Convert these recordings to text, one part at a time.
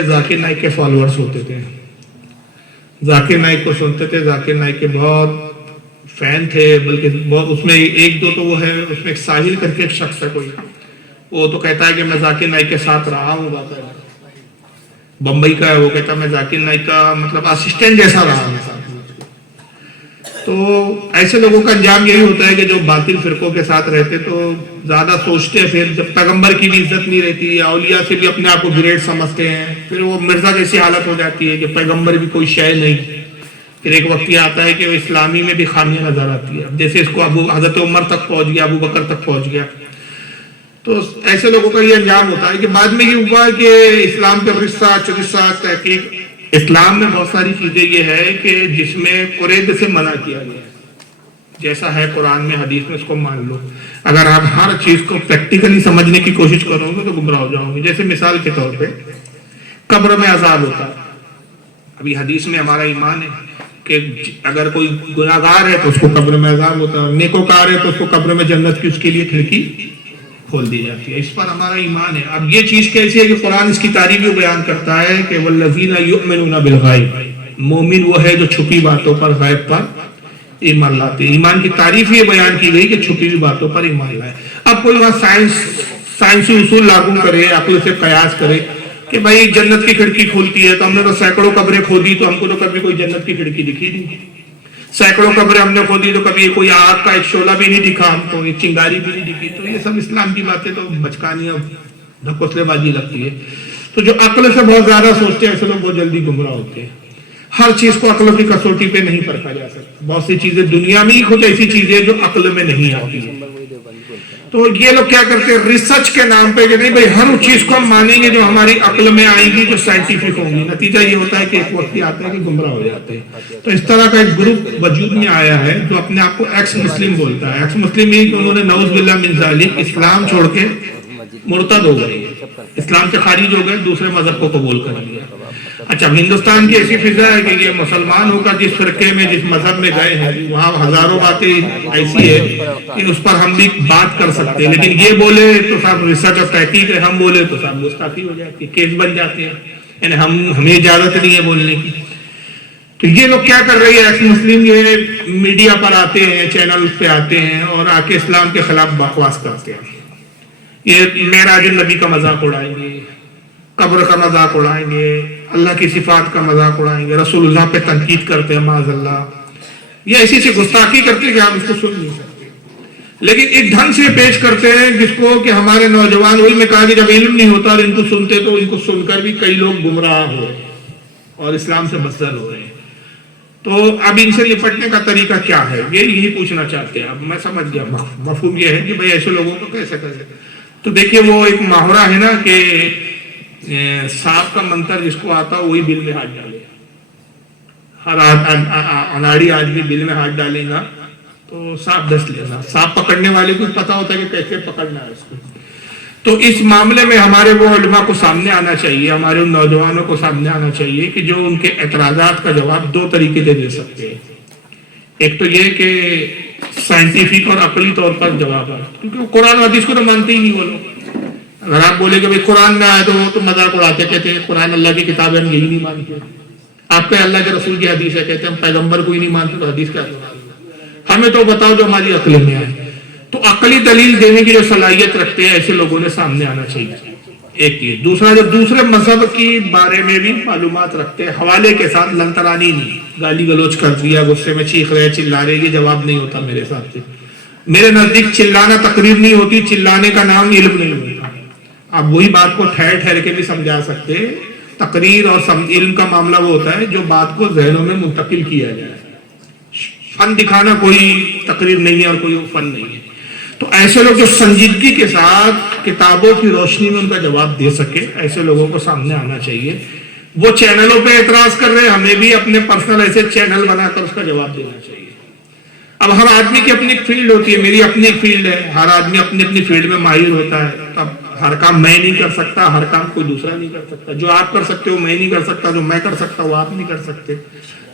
बड़े जाकिर नाइक के फॉलोअर्स होते थे, जाकिर नाइक को सुनते थे, जाकिर नाइक के बहुत फैन थे, बल्कि बहुत उसमें एक दो तो वो है, उसमें एक साहिल करके एक शख्स है कोई, वो तो कहता है कि मैं जाकिर नाइक के साथ रहा हूँ, बम्बई का है वो, कहता है मैं जाकिर नाइक का मतलब असिस्टेंट जैसा रहा मेरे साथ। तो ऐसे लोगों का अंजाम यही होता है कि जो बातिल फिरकों के साथ रहते तो ज्यादा सोचते हैं, फिर जब पैगंबर की भी इज्जत नहीं रहती, औलिया से भी अपने आप को ग्रेट समझते हैं, फिर वो मिर्जा जैसी हालत हो जाती है कि पैगंबर भी कोई शय नहीं। फिर एक वक्त ये आता है कि वो इस्लामी में भी खामियां नजर आती है, जैसे इसको अबू हजरत उमर तक पहुंच गया, अबू बकर तक पहुंच गया। तो ऐसे लोगों का ये अंजाम होता है कि बाद में ये हुआ कि इस्लाम पे रिसर्च तहकीक, इस्लाम में बहुत सारी चीजें ये है कि जिसमें कुरैद से मना किया गया है, जैसा है कुरान में हदीस में उसको मान लो। अगर आप हर चीज को प्रैक्टिकली समझने की कोशिश करोगे तो गुमराह हो जाओगे। जैसे मिसाल के तौर पे कब्र में अजाब होता है, अभी हदीस में हमारा ईमान है कि अगर कोई गुनाहगार है तो उसको कब्र में अजाब होता है, नेकोकार है तो उसको कब्र में जन्नत की उसके लिए खिड़की खोल दी जाती है। इस पर हमारा ईमान है। अब ये चीज कैसी है कि कुरान इसकी तारीफ भी बयान करता है कि वल्लज़ीना युमिनूना बिल गैब, मोमिन वो है जो छुपी बातों पर, गैब पर ईमान लाते। ईमान की तारीफ ये बयान की गई कि छुपी हुई बातों पर ईमान लाए। अब कोई वहां साइंसी उसूल लागू करे, अक्ल से कयास करे कि भाई जन्नत की खिड़की खुलती है, तो हमने तो सैकड़ों कब्रें खोदी तो हमको तो कभी कोई जन्नत की खिड़की दिखी नहीं। सैकड़ों कब्रें हमने खोदी तो कभी कोई आग का एक शोला भी नहीं दिखा हमको, एक चिंगारी भी नहीं दिखी। तो ये सब इस्लाम की बातें तो बचकानी और ढकोसलेबाजी लगती है। तो जो अक्ल से बहुत ज्यादा सोचते हैं ऐसे लोग बहुत जल्दी गुमराह होते हैं। हर चीज को अक्ल की कसौटी पे नहीं परखा जा सकता। बहुत सी चीजें दुनिया में ही कुछ ऐसी चीजें जो अक्ल में नहीं आती है। तो ये लोग क्या करते हैं रिसर्च के नाम पे कि नहीं भाई हर उस चीज को हम मानेंगे जो हमारी अक्ल में आएगी, जो साइंटिफिक होंगी। नतीजा ये होता है कि एक वक्त आता है कि गुमराह हो जाते हैं। तो इस तरह का एक ग्रुप वजूद में आया है जो अपने आप को एक्स मुस्लिम बोलता है। एक्स मुस्लिम ही उन्होंने नऊज़ बिल्लाह मिन ज़ालिक इस्लाम छोड़ के मुर्तद हो गए, इस्लाम से खारिज हो गए, दूसरे मजहब को कबूल कर लिया। अच्छा, हिंदुस्तान की ऐसी फिजा है कि ये मुसलमान होकर जिस फिरके में, जिस मजहब में गए हैं, वहाँ हजारों बातें ऐसी है कि उस पर हम भी बात कर सकते हैं, लेकिन ये बोले तो साहब रिसर्च और तहकीक है, हम बोले तो साहब गुस्ताखी हो जाती है, केस बन जाते हैं, यानी हमें इजाजत नहीं है बोलने की। तो ये लोग क्या कर रहे हैं, एक्स मुस्लिम ये मीडिया पर आते हैं, चैनल पे आते हैं और आके इस्लाम के खिलाफ बकवास करते हैं। ये मेराज नबी का मजाक उड़ाएंगे, कब्र का मजाक उड़ाएंगे, अल्लाह की सिफात का मजाक उड़ाएंगे, रसूलुल्लाह पे तनकीद करते हैं माज़अल्लाह। ये ऐसी सी गुस्ताखी करते हैं कि आप इसको सुन नहीं सकते, लेकिन एक ढंग से पेश करते हैं जिसको कि हमारे नौजवान, वही मैं कहा कि जब इल्म नहीं होता और इनको सुनते तो इनको सुनकर भी कई लोग गुमराह हो रहे और इस्लाम से बदतर हो रहे हैं। तो अब इनसे निपटने का तरीका क्या है, ये यही पूछना चाहते हैं। अब मैं समझ गया मफहूम ये है कि भाई ऐसे लोगों को कैसे कैसे। तो देखिए वो एक मुहावरा है ना कि सांप का मंत्र जिसको आता वही बिल में हाथ डाले। हर अनाड़ी आदमी बिल में हाथ डालेगा तो सांप डस लेगा। सांप पकड़ने वाले को पता होता है कि कैसे पकड़ना है उसको। तो इस मामले में हमारे वो उलमा को सामने आना चाहिए, हमारे उन नौजवानों को सामने आना चाहिए कि जो उनके एतराजात का जवाब दो तरीके से दे सकते हैं। एक तो ये कि साइंटिफिक और अकली तौर पर जवाब है, क्योंकि वो कुरान और हदीस को तो मानते ही नहीं वो लोग। अगर आप बोले कि भाई कुरान में आए तो मजाक उड़ाते, कहते हैं कुरान अल्लाह की किताब है, हम यही नहीं मानते। आपके अल्लाह के रसूल की हदीस है, कहते हैं हम पैगंबर को ही नहीं मानते, तो हदीस क्या मानते? हमें तो बताओ जो हमारी अक्ल में आए। तो अकली दलील देने की जो सलाहियत रखते हैं ऐसे लोगों ने सामने आना चाहिए, एक ये। दूसरा, जो दूसरे मजहब की बारे में भी मालूमात रखते हैं, हवाले के साथ, लंतरानी नहीं, गाली गलोच कर दिया, गुस्से में चीख रहे, चिल्ला रहे, ये जवाब नहीं होता मेरे हिसाब से। मेरे नजदीक चिल्लाना तकरीर नहीं होती, चिल्लाने का नाम इल्म नहीं होता। आप वही बात को ठहर ठहर के भी समझा सकते। तकरीर और इल्म का मामला वो होता है जो बात को जहनों में मुंतकिल किया जाए। फन दिखाना कोई तकरीर नहीं है और कोई फन नहीं है। तो ऐसे लोग जो संजीदगी के साथ किताबों की रोशनी में उनका जवाब दे सके, ऐसे लोगों को सामने आना चाहिए। वो चैनलों पे एतराज कर रहे हैं, हमें भी अपने पर्सनल ऐसे चैनल बनाकर उसका जवाब देना चाहिए। अब हर आदमी की अपनी फील्ड होती है, मेरी अपनी फील्ड है, हर आदमी अपनी अपनी फील्ड में माहिर होता है। तब हर काम मैं नहीं कर सकता, हर काम कोई दूसरा नहीं कर सकता। जो आप कर सकते हो मैं नहीं कर सकता, जो मैं कर सकता हूँ आप नहीं कर सकते।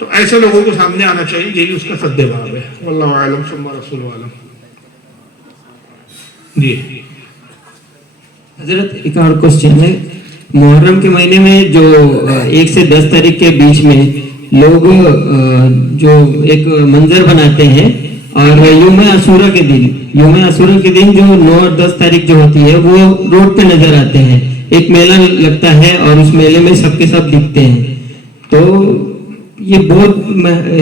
तो ऐसे लोगों को सामने आना चाहिए, यही उसका सद्देबाब है। वल्लाहु आलम सुम्मा रसूलु आलम। जी हजरत, एक और क्वेश्चन है। محرم کے مہینے میں جو 1 سے 10 تاریخ کے بیچ میں لوگ جو ایک منظر بناتے ہیں اور یوم عاشورہ کے دن جو 9 اور 10 تاریخ جو ہوتی ہے وہ روڈ پہ نظر آتے ہیں, ایک میلہ لگتا ہے اور اس میلے میں سب کے سب دکھتے ہیں. تو یہ بہت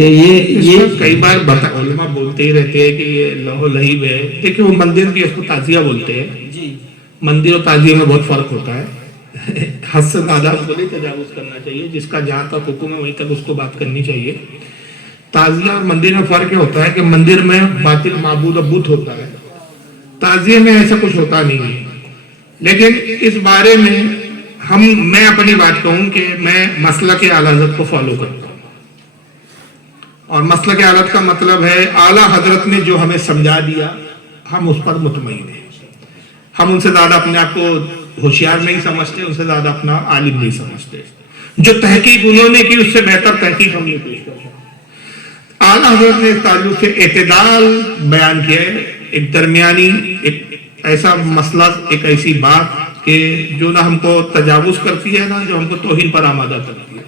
یہ کئی بار علماء بولتے ہی رہتے ہیں کہ یہ لہو لہیب ہے. دیکھیں وہ مندر کی اس کو تعزیہ بولتے ہیں. مندر اور تعزیہ میں بہت فرق ہوتا ہے. حد سے زیادہ اس کو نہیں تجاوز کرنا چاہیے. جس کا جہاں تک حکم ہے وہیں تک اس کو بات کرنی چاہیے. تعزیہ اور مندر میں فرق یہ ہوتا ہے کہ مندر میں باطل معبود و بت ہوتا ہے, تعزیہ میں ایسا کچھ ہوتا نہیں ہے. لیکن اس بارے میں میں اپنی بات کہوں کہ میں مسلک اعلیٰ حضرت کو فالو کرتا ہوں. اور مسلک اعلیٰ کا مطلب ہے اعلیٰ حضرت نے جو ہمیں سمجھا دیا ہم اس پر مطمئن ہیں. ہم ان سے زیادہ اپنے آپ کو ہوشیار نہیں سمجھتے, ان سے زیادہ اپنا عالم نہیں سمجھتے. جو تحقیق انہوں نے کی اس سے بہتر تحقیق ہم یہ پیش کرتے ہیں. اعلیٰ حضرت نے اس تعلق سے اعتدال بیان کیا ہے, ایک درمیانی, ایک ایسا مسئلہ, ایک ایسی بات کہ جو نہ ہم کو تجاوز کرتی ہے نہ جو ہم کو توہین پر آمادہ کرتی ہے.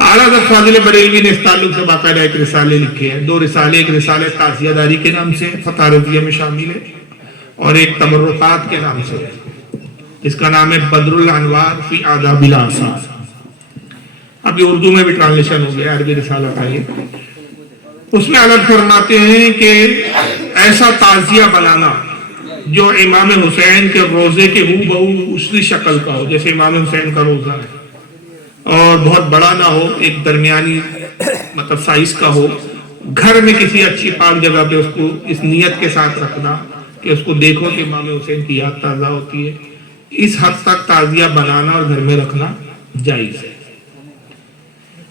اعلیٰ حضرت فاضل بریلوی نے اس تعلق سے باقاعدہ ایک رسالے لکھے ہیں, 2 رسالے. ایک رسالہ تعزیہ داری کے نام سے فتح رضیہ میں شامل ہے اور ایک تبرکات کے نام سے جس کا نام ہے بدر الانوار فی آداب الاعصار. اب یہ اردو میں بھی ٹرانسلیشن ہو گیا, عربی رسالہ کا یہ. اس میں اعلیٰ فرماتے ہیں کہ ایسا تعزیہ بنانا جو امام حسین کے روزے کے ہو بہو اسی شکل کا ہو, جیسے امام حسین کا روزہ ہے, اور بہت بڑا نہ ہو, ایک درمیانی مطلب سائز کا ہو. گھر میں کسی اچھی پاک جگہ پہ اس کو اس نیت کے ساتھ رکھنا کہ اس کو دیکھو کہ امام حسین کی یاد تازہ ہوتی ہے. اس حد تک تعزیہ بنانا اور گھر میں رکھنا جائز ہے.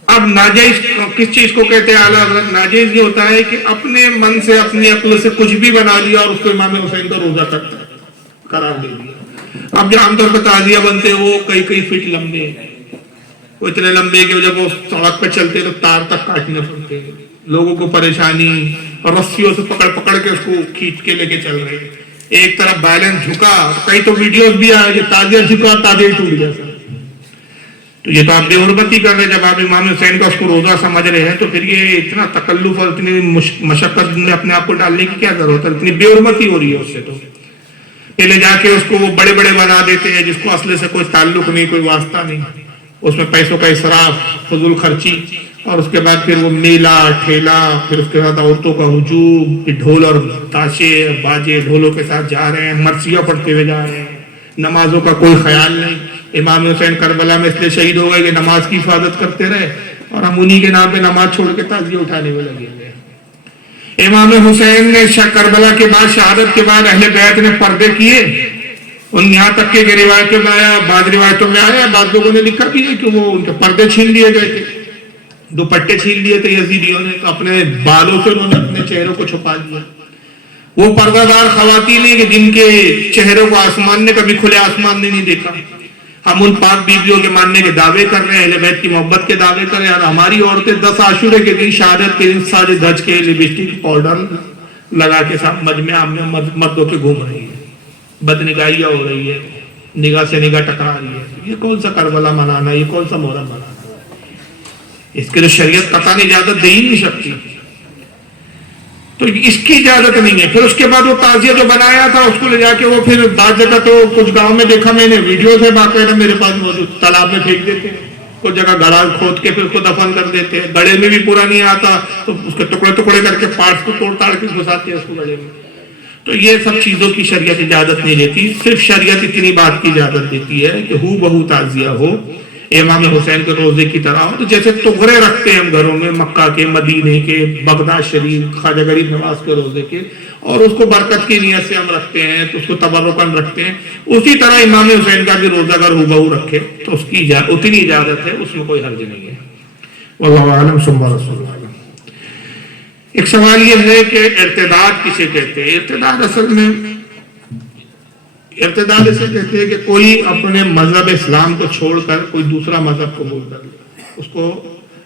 اب ناجائز کس چیز کو کہتے ہیں اعلیٰ حضرت؟ ناجائز یہ ہوتا ہے کہ اپنے من سے اپنی عقل سے کچھ بھی بنا لیا اور اس کو امام حسین کا روزہ تک قرار دے دیا. اب جو عام طور پر تعزیہ بنتے ہیں وہ کئی فٹ لمبے, وہ اتنے لمبے کہ جب وہ سڑک پہ چلتے تو تار تک کاٹنے پڑتے, لوگوں کو پریشانی, اور رسیوں سے پکڑ کے اس کو کھینچ کے لے کے چل رہے ہیں. ایک طرف بیلنس جھکا, کئی تو ویڈیوز بھی آئے کہ تعزیہ جھکا تعزیہ ٹوٹ گیا. تو یہ تو آپ بے حرمتی کر رہے ہیں. جب آپ امام حسین کا اس کو روزہ سمجھ رہے ہیں تو پھر یہ اتنا تکلف اور اتنی مشقت میں اپنے آپ کو ڈالنے کی کیا ضرورت ہے؟ اتنی بے حرمتی ہو رہی ہے اس سے. تو پہلے جا کے اس کو وہ بڑے بنا دیتے ہیں جس کو اصل سے کوئی تعلق نہیں, کوئی واسطہ نہیں. اس میں پیسوں کا اسراف, فضول خرچی, اور اس کے بعد پھر وہ میلہ ٹھیلا, پھر اس کے بعد عورتوں کا ہجوم, ڈھول اور تاشے باجے ڈھولوں کے ساتھ جا رہے ہیں, مرثیہ پڑھتے ہوئے جا رہے ہیں, نمازوں کا کوئی خیال نہیں. امام حسین کربلا میں اس لیے شہید ہو گئے کہ نماز کی حفاظت کرتے رہے, اور ہم انہی کے نام پہ نماز چھوڑ کے تعزیہ اٹھانے میں لگے ہوئے. امام حسین نے کربلا کے بعد, شہادت کے بعد اہل بیت نے پردے کیے. ان یہاں تک کہ روایتوں میں آیا, بعض روایتوں میں آیا, بعض لوگوں نے لکھا بھی ہے کہ وہ ان کے پردے چھین لیے گئے تھے, دوپٹے چھین لیے تھے یزیدیوں نے, تو اپنے بالوں سے انہوں نے اپنے چہروں کو چھپا دیا. وہ پردہ دار خواتین ہیں کہ جن کے چہروں کو آسمان نے کبھی کھلے آسمان نے نہیں دیکھا. ہم ان پاک بیویوں کے ماننے کے دعوے کر رہے ہیں, اہل بیت کی محبت کے دعوے کر رہے ہیں, اور ہماری عورتیں 10 عاشورے کے دن, شہادت کے دن سارے دھج کے لپسٹک پاؤڈر لگا کے ساتھ مجمع میں مردوں کے گھوم رہی ہے, بدنگاہیاں ہو رہی ہے, نگاہ سے نگاہ ٹکرا رہی ہے. یہ کون سا کربلا منانا, یہ کون سا محرم منانا؟ اس کے لیے شریعت قطعاً اجازت دے ہی نہیں سکتی. تو اس کی اجازت نہیں ہے. پھر اس کے بعد وہ تعزیہ جو بنایا تھا اس کو لے جا کے وہ پھر بعض جگہ تو کچھ گاؤں میں دیکھا میں نے, ویڈیوز ہے باقاعدہ میرے پاس موجود, تالاب میں پھینک دیتے ہیں, کچھ جگہ گڑھا کھود کے پھر اس کو دفن کر دیتے ہیں. گڑھے میں بھی پورا نہیں آتا تو اس کے ٹکڑے کر کے پارٹس کو توڑ تاڑ کے گھساتے ہیں اس کو گڑھے میں. تو یہ سب چیزوں کی شریعت اجازت نہیں دیتی. صرف شریعت اتنی بات کی اجازت دیتی ہے کہ ہو بہو تعزیہ ہو, امام حسین کے روزے کی طرح ہو. تو جیسے تغرے رکھتے ہیں ہم گھروں میں, مکہ کے, مدینے کے, بغداد شریف, خواجہ غریب نواز کے روزے کے, اور اس کو برکت کی نیت سے ہم رکھتے ہیں, تو اس کو تبرکاً رکھتے ہیں. اسی طرح امام حسین کا بھی روزہ اگر ہو بہو رکھے تو اس کی اتنی اجازت ہے, اس میں کوئی حرج نہیں ہے. واللہ اعلم ثم رسول اللہ. ایک سوال یہ ہے کہ ارتداد کسے کہتے ہیں؟ ارتداد اصل میں ارتداد اسے کہتے ہیں کہ کوئی اپنے مذہب اسلام کو چھوڑ کر کوئی دوسرا مذہب قبول کر لے, اس کو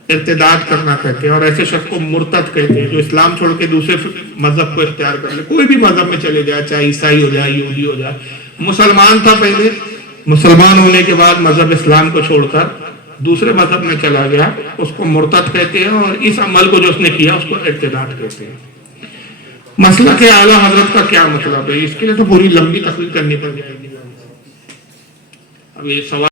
ارتداد کرنا کہتے ہیں. اور ایسے شخص کو مرتد کہتے ہیں جو اسلام چھوڑ کے دوسرے مذہب کو اختیار کر لے. کوئی بھی مذہب میں چلے جائے, چاہے عیسائی ہو جائے, یہودی ہو جائے. مسلمان تھا پہلے, مسلمان ہونے کے بعد مذہب اسلام کو چھوڑ کر دوسرے مذہب میں چلا گیا اس کو مرتد کہتے ہیں اور اس عمل کو جو اس نے کیا اس کو ارتداد کہتے ہیں. مسئلہ کہ اعلیٰ حضرت کا کیا مطلب ہے اس کے لیے تو پوری لمبی تقریر کرنی پڑ جائے گی. اب یہ سوال